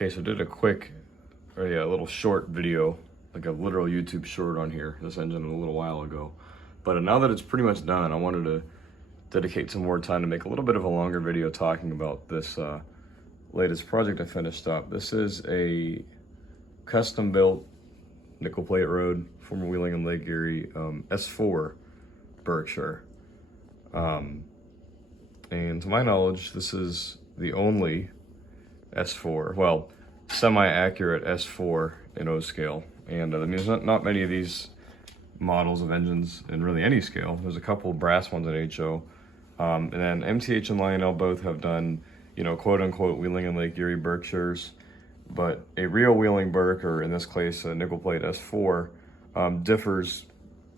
Okay, so I did a little short video, like a literal YouTube short on here, this engine a little while ago. But now that it's pretty much done, I wanted to dedicate some more time to make a little bit of a longer video talking about this latest project I finished up. This is a custom built nickel plate road, former Wheeling and Lake Erie S4 Berkshire. And to my knowledge, this is the only S4, well, semi-accurate S4 in O scale. And I mean, there's not many of these models of engines in really any scale. There's a couple of brass ones in HO. And then MTH and Lionel both have done, you know, quote unquote Wheeling and Lake Erie Berkshires. But a real Wheeling Berk, or in this case, a nickel plate S4, differs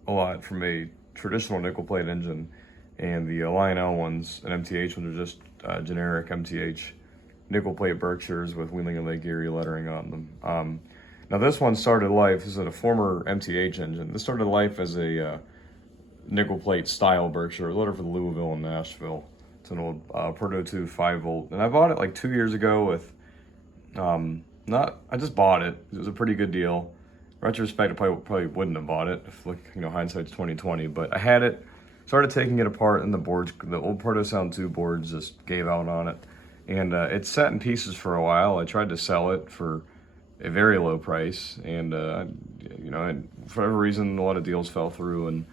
a lot from a traditional nickel plate engine. And the Lionel ones and MTH ones are just generic MTH nickel plate Berkshires with Wheeling and Lake Erie lettering on them. Now this one started life, this is a former MTH engine. This started life as a nickel plate style Berkshire, letter for the Louisville and Nashville. It's an old Proto 2 5-volt. And I bought it like 2 years ago with, I just bought it. It was a pretty good deal. In retrospect, I probably wouldn't have bought it if, hindsight's 2020, but I had it, started taking it apart, and the boards, the old Proto Sound 2 boards just gave out on it. And it sat in pieces for a while. I tried to sell it for a very low price, and for whatever reason, a lot of deals fell through and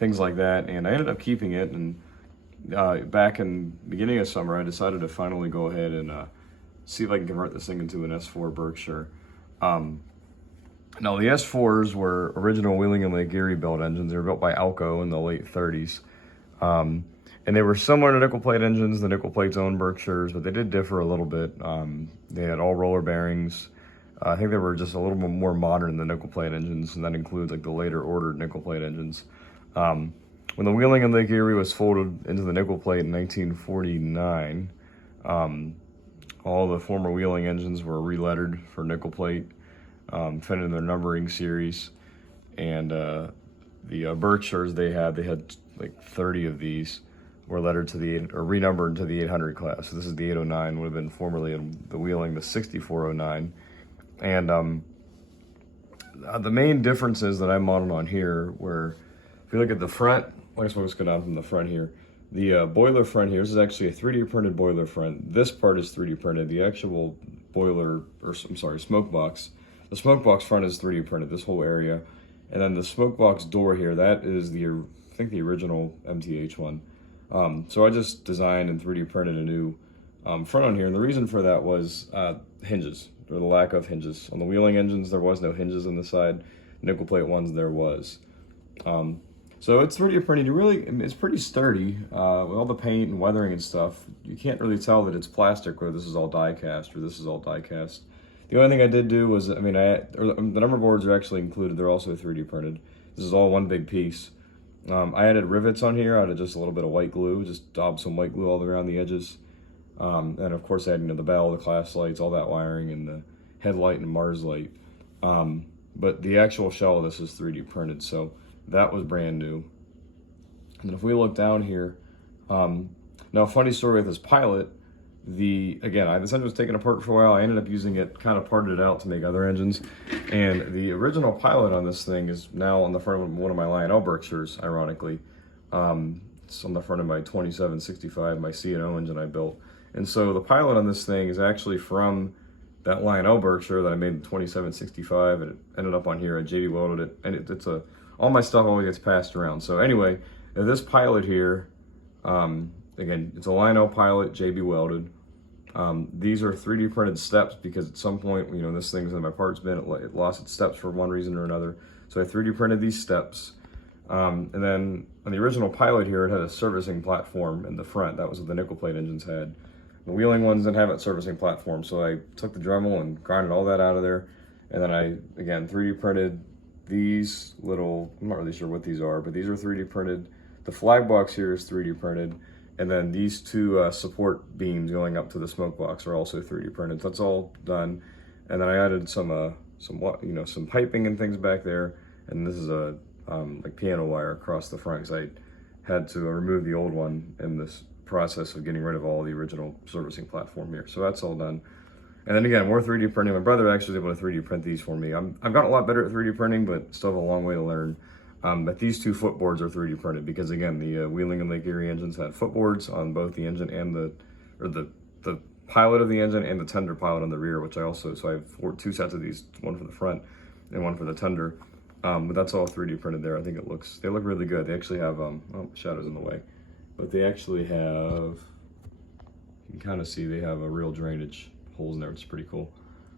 things like that. And I ended up keeping it. And back in the beginning of summer, I decided to finally go ahead and see if I can convert this thing into an S4 Berkshire. Now the S4s were original Wheeling and Lake Erie built engines. They were built by Alco in the late 30s. And they were similar to nickel plate engines, the nickel plate's own Berkshires, but they did differ a little bit. They had all roller bearings. I think they were just a little bit more modern than nickel plate engines, and that includes like the later ordered nickel plate engines. When the Wheeling and Lake Erie was folded into the nickel plate in 1949, all the former Wheeling engines were relettered for nickel plate, fit in their numbering series, and the Berkshires they had like 30 of these were lettered to renumbered to the 800 class. So this is the 809, would have been formerly in the Wheeling, the 6409. And the main differences that I modeled on here were, if you look at the front, I guess we'll just go down from the front here. The boiler front here, this is actually a 3D printed boiler front. This part is 3D printed. The actual boiler, smoke box. The smoke box front is 3D printed, this whole area. And then the smoke box door here, that is I think the original MTH one. So I just designed and 3D printed a new front on here. And the reason for that was hinges, or the lack of hinges. On the Wheeling engines, there was no hinges on the side. Nickel plate ones, there was. So it's 3D printed. It's pretty sturdy with all the paint and weathering and stuff. You can't really tell that it's plastic, or this is all die cast, or this is all die cast. The only thing I did do was, the number boards are actually included. They're also 3D printed. This is all one big piece. I added rivets on here out of just a little bit of white glue, just daubed some white glue all around the edges. And of course adding to the bell, the class lights, all that wiring, and the headlight and Mars light. But the actual shell of this is 3D printed, so that was brand new. And if we look down here, now funny story with this pilot, this engine was taken apart for a while. I ended up using it, kind of parted it out to make other engines. And the original pilot on this thing is now on the front of one of my Lionel Berkshires, ironically. It's on the front of my 2765, my C&O engine I built. And so the pilot on this thing is actually from that Lionel Berkshire that I made in 2765, and it ended up on here. I JB welded it, and all my stuff always gets passed around. So anyway, this pilot here, again, it's a Lionel pilot, JB welded. These are 3D printed steps because at some point, this thing's in my parts bin, it lost its steps for one reason or another. So I 3D printed these steps. And then on the original pilot here, it had a servicing platform in the front. That was what the nickel plate engines had. The Wheeling ones didn't have a servicing platform, so I took the Dremel and grinded all that out of there. And then I, again, 3D printed these little, I'm not really sure what these are, but these are 3D printed. The flag box here is 3D printed. And then these two support beams going up to the smoke box are also 3D printed. So that's all done. And then I added some piping and things back there. And this is a like piano wire across the front, because I had to remove the old one in this process of getting rid of all the original servicing platform here. So that's all done. And then again, more 3D printing. My brother actually was able to 3D print these for me. I've gotten a lot better at 3D printing, but still have a long way to learn. But these two footboards are 3D printed because again, the Wheeling and Lake Erie engines had footboards on both the engine and the pilot of the engine and the tender pilot on the rear, which so I have two sets of these, one for the front and one for the tender. But that's all 3D printed there. I think they look really good. They actually have, oh, shadow's in the way, but they actually have, you can kind of see they have a real drainage holes in there, which is pretty cool.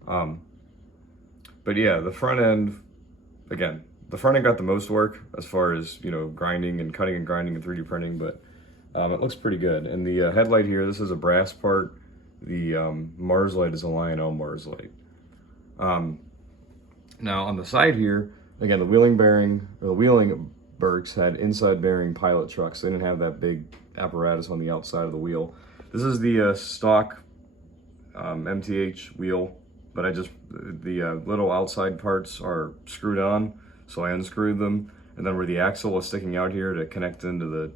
But yeah, the front end, again, the front end got the most work as far as, you know, grinding and cutting and grinding and 3D printing, but it looks pretty good. And the headlight here, this is a brass part. The Mars light is a Lionel Mars light. Now on the side here, again, the Wheeling Berks had inside bearing pilot trucks. They didn't have that big apparatus on the outside of the wheel. This is the stock MTH wheel, but the little outside parts are screwed on, so I unscrewed them, and then where the axle was sticking out here to connect into the,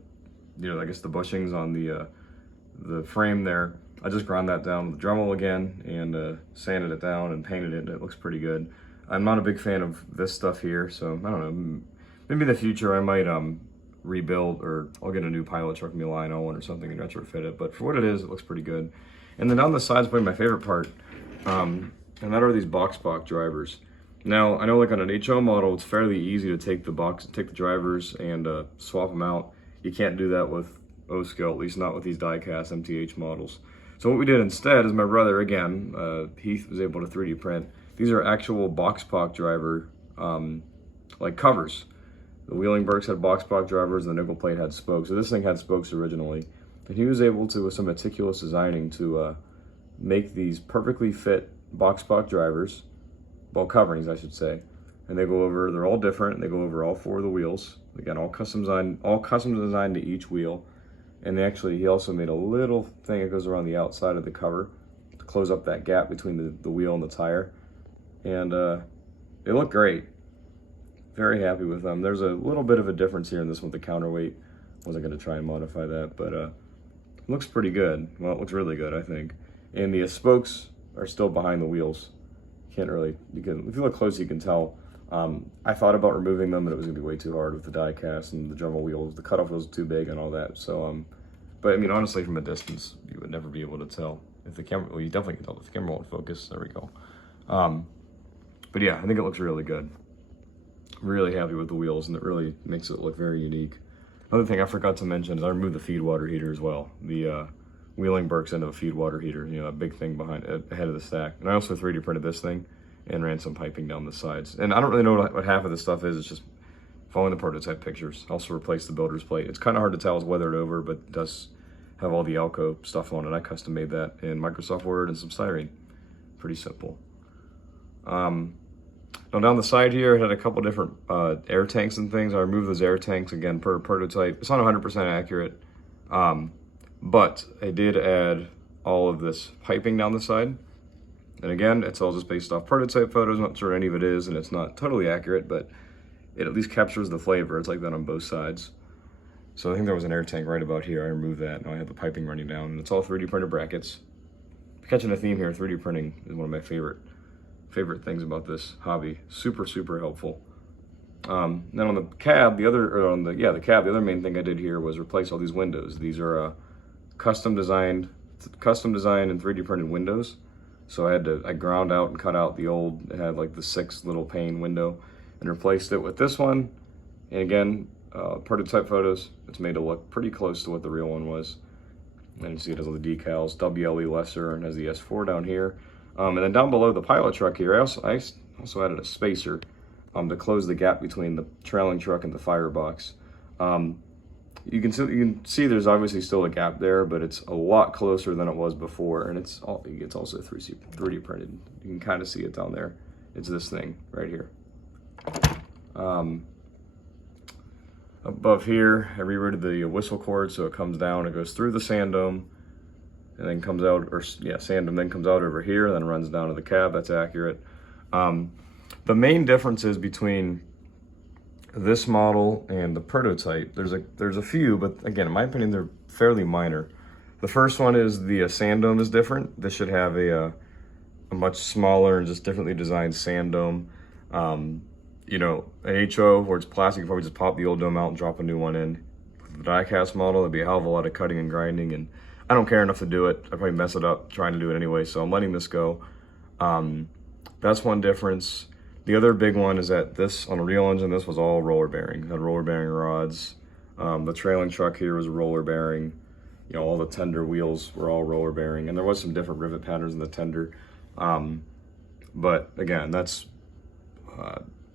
you know, I guess the bushings on the frame there, I just ground that down with the Dremel again and sanded it down and painted it, and it looks pretty good. I'm not a big fan of this stuff here, so I don't know, maybe in the future I might rebuild, or I'll get a new pilot truck, maybe a Lionel one or something, and retrofit it, but for what it is, it looks pretty good. And then down the side's probably my favorite part, and that are these box drivers. Now, I know like on an HO model, it's fairly easy to take the drivers and swap them out. You can't do that with O-scale, at least not with these die-cast MTH models. So what we did instead is my brother, again, Heath was able to 3D print. These are actual box driver, like covers. The Wheeling Berks had box drivers, and the nickel plate had spokes. So this thing had spokes originally. And he was able to, with some meticulous designing, to make these perfectly fit box drivers, well, coverings, I should say. And they go over, they're all different. They go over all four of the wheels. Again, all custom designed to each wheel. And he also made a little thing that goes around the outside of the cover to close up that gap between the wheel and the tire. And they look great. Very happy with them. There's a little bit of a difference here in this one with the counterweight. Wasn't going to try and modify that, but it looks pretty good. Well, it looks really good, I think. And the spokes are still behind the wheels. If you look close, you can tell. I thought about removing them, but it was going to be way too hard with the die cast and the Dremel wheels. The cutoff was too big and all that. So, but I mean, honestly, from a distance, you would never be able to tell. If the camera, well, you definitely can tell if the camera won't focus. There we go. But yeah, I think it looks really good. Really happy with the wheels, and it really makes it look very unique. Another thing I forgot to mention is I removed the feed water heater as well. The Wheeling Berks end of a feed water heater, you know, a big thing ahead of the stack. And I also 3D printed this thing and ran some piping down the sides. And I don't really know what half of this stuff is. It's just following the prototype pictures. Also replaced the builder's plate. It's kind of hard to tell, it's weathered over, but it does have all the Alco stuff on it. I custom made that in Microsoft Word and some styrene. Pretty simple. Now down the side here, it had a couple different air tanks and things. I removed those air tanks, again, per prototype. It's not 100% accurate, but I did add all of this piping down the side. And again, it's all just based off prototype photos. I'm not sure any of it is, and it's not totally accurate, but it at least captures the flavor. It's like that on both sides. So I think there was an air tank right about here. I removed that. Now I have the piping running down, and it's all 3D printed brackets. Catching a theme here, 3D printing is one of my favorite things about this hobby. Super, super helpful. Then on the cab, the other main thing I did here was replace all these windows. These are custom designed and 3D printed windows. So I ground out and cut out the old, it had like the 6 little pane window, and replaced it with this one. And again, prototype photos, it's made to look pretty close to what the real one was. And you see it has all the decals, W&LE lesser, and has the S4 down here. And then down below the pilot truck here, I also added a spacer to close the gap between the trailing truck and the firebox. You can see there's obviously still a gap there, but it's a lot closer than it was before, and it's also 3D printed. You can kind of see it down there. It's this thing right here. Above here, I rerouted the whistle cord so it comes down, it goes through the sand dome, and then comes out, sand dome then comes out over here, and then runs down to the cab. That's accurate. The main differences between this model and the prototype, there's a few, but again, in my opinion, they're fairly minor. The first one is the sand dome is different. This should have a a much smaller and just differently designed sand dome. You know, an HO where it's plastic, you probably just pop the old dome out and drop a new one in. With the die cast model, it'd be a hell of a lot of cutting and grinding, and I don't care enough to do it. I'd probably mess it up trying to do it anyway, so I'm letting this go. That's one difference. The other big one is that this, on a real engine, this was all roller bearing. It had roller bearing rods. The trailing truck here was roller bearing. You know, all the tender wheels were all roller bearing, and there was some different rivet patterns in the tender. But again, that's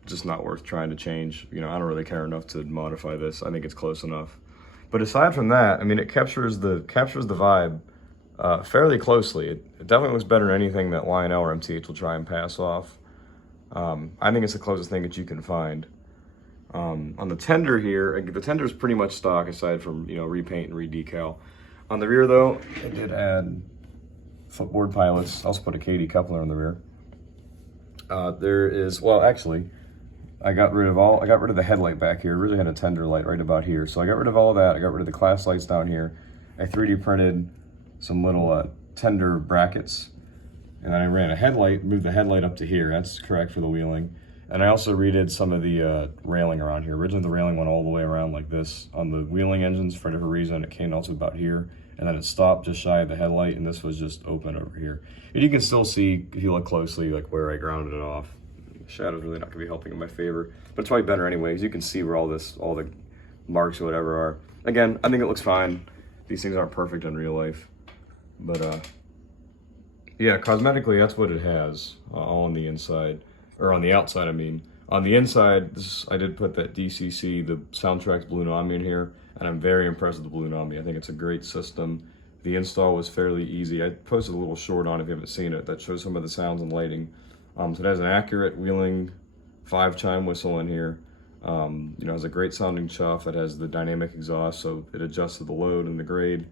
just not worth trying to change. You know, I don't really care enough to modify this. I think it's close enough. But aside from that, I mean, it captures the vibe fairly closely. It definitely looks better than anything that Lionel or MTH will try and pass off. I think it's the closest thing that you can find. On the tender here, the tender is pretty much stock aside from, you know, repaint and redecal. On the rear though, I did add footboard pilots. I also put a KD coupler on the rear. There is, well, actually, I got rid of the headlight back here. I originally had a tender light right about here. So I got rid of all of that. I got rid of the class lights down here. I 3D printed some little tender brackets. And then I ran a headlight, moved the headlight up to here. That's correct for the wheeling. And I also redid some of the railing around here. Originally the railing went all the way around like this. On the wheeling engines, for a different reason, it came also about here. And then it stopped just shy of the headlight, and this was just open over here. And you can still see, if you look closely, like where I grounded it off. The shadow's really not gonna be helping in my favor, but it's probably better anyway, because you can see where all the marks or whatever are. Again, I think it looks fine. These things aren't perfect in real life. But yeah, cosmetically, that's what it has, all on the inside. Or on the outside, I mean. On the inside, I did put that DCC, the Soundtrack's Blue Nami in here, and I'm very impressed with the Blue Nami. I think it's a great system. The install was fairly easy. I posted a little short on it if you haven't seen it that shows some of the sounds and lighting. So it has an accurate wheeling 5-chime whistle in here. You know, it has a great sounding chuff. It has the dynamic exhaust, so it adjusts to the load and the grade.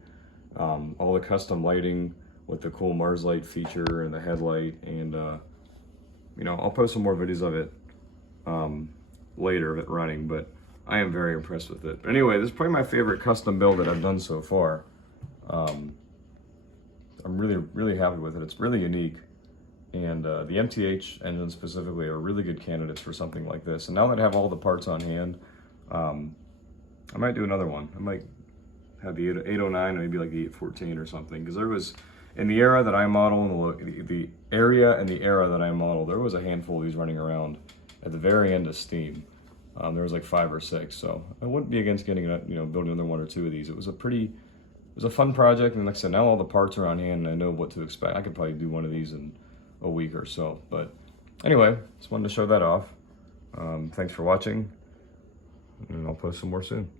All the custom lighting with the cool Mars light feature and the headlight, and you know, I'll post some more videos of it later of it running, but I am very impressed with it. But anyway, this is probably my favorite custom build that I've done so far. I'm really happy with it. It's really unique, and the MTH engines specifically are really good candidates for something like this. And now that I have all the parts on hand, I might do another one. I might have the 809 or maybe like the 814 or something, because there was, in the era that I model, the area and the era that I model, there was a handful of these running around at the very end of Steam. There was like 5 or 6, so I wouldn't be against getting, you know, building another 1 or 2 of these. It was a fun project, and like I said, now all the parts are on hand and I know what to expect. I could probably do one of these in a week or so. But anyway, just wanted to show that off. Thanks for watching, and I'll post some more soon.